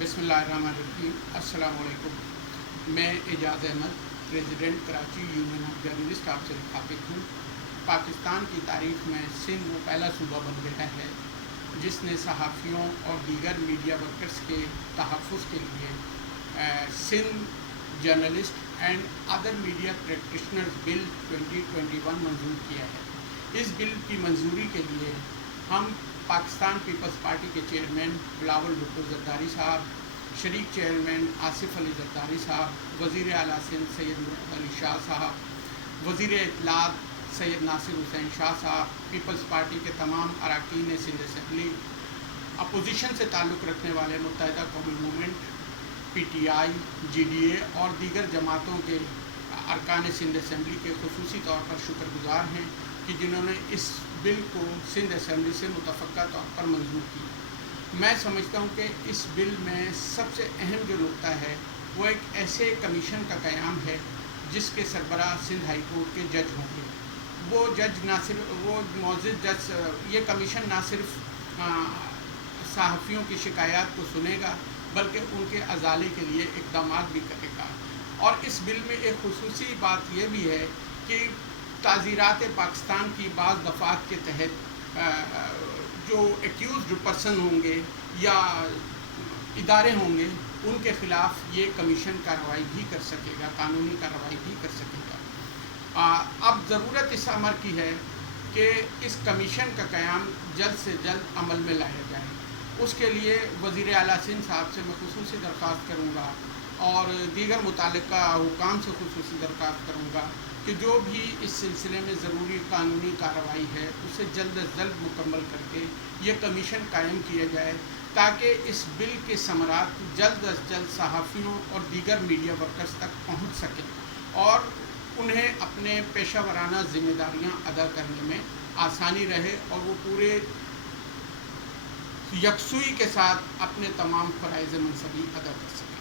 बिस्मिल्लाहिर्रहमानिर्रहीम। अस्सलाम वालेकुम। मैं Ejaz Ahmed, president Karachi union of journalist आपसे मुखातिब हूँ। पाकिस्तान की तारीख़ में सिंध वो पहला सूबा बन गया है जिसने सहाफ़ियों और दीगर मीडिया वर्कर्स के तहफ़्फ़ुज़ के लिए Sindh journalist and other media practitioners bill 2021 मंजूर किया है। इस बिल की मंजूरी के लिए हम पाकिस्तान पीपल्स पार्टी के चेयरमैन बिलावल भुट्टो ज़रदारी साहब, शरीक चेयरमैन आसिफ अली ज़रदारी साहब, वज़ीर आला सिंध सैयद मुराद अली शाह साहब, वज़ीर इत्तलात सैयद नासिर हुसैन शाह साहब, पीपल्स पार्टी के तमाम अरकान सिंध असम्बली, अपोजिशन से ताल्लुक़ रखने वाले मुत्तहिदा कौमी मूवमेंट, PTI, GDA और दीगर जमातों के अरकान सिंध असम्बली के खुसूसी तौर पर शुक्रगुज़ार हैं कि जिन्होंने इस बिल को सिंध असम्बली से मुतफ़क्का तौर पर मंजूर किया। मैं समझता हूँ कि इस बिल में सबसे अहम जो नुक्ता है वो एक ऐसे कमीशन का क़याम है जिसके सरबराह सिंध हाई कोर्ट के जज होंगे। वो जज ना सिर्फ वो मौजूद जज ये कमीशन ना सिर्फ सहाफ़ियों की शिकायत को सुनेगा बल्कि उनके अजाले के लिए इक़दाम भी करेगा। और इस बिल में एक खुसूसी बात यह भी है कि ताज़ीरात पाकिस्तान की बाज़ दफ़ात के तहत जो एक्यूज़्ड पर्सन होंगे या इदारे होंगे उनके ख़िलाफ़ ये कमीशन कार्रवाई भी कर सकेगा, कानूनी कार्रवाई भी कर सकेगा। अब ज़रूरत इस अमर की है कि इस कमीशन का क़याम जल्द से जल्द अमल में लाया जाए। उसके लिए वज़ीर आला सिंध साहब से मैं खुसूसी दरख्वास्त करूँगा और दीगर मुतल्लिक़ा हुकाम से खुसूसी दरख्वास्त करूँगा कि जो भी इस सिलसिले में ज़रूरी कानूनी कार्रवाई है उसे जल्द अज जल्द मुकम्मल करके ये कमीशन कायम किया जाए ताकि इस बिल के समरात जल्द अज जल्द सहाफ़ियों और दीगर मीडिया वर्कर्स तक पहुँच सकें और उन्हें अपने पेशा वराना ज़िम्मेदारियाँ अदा करने में आसानी रहे और वो पूरे यकसुई के साथ अपने तमाम फ़राइज़ मनसबी अदा कर सकें।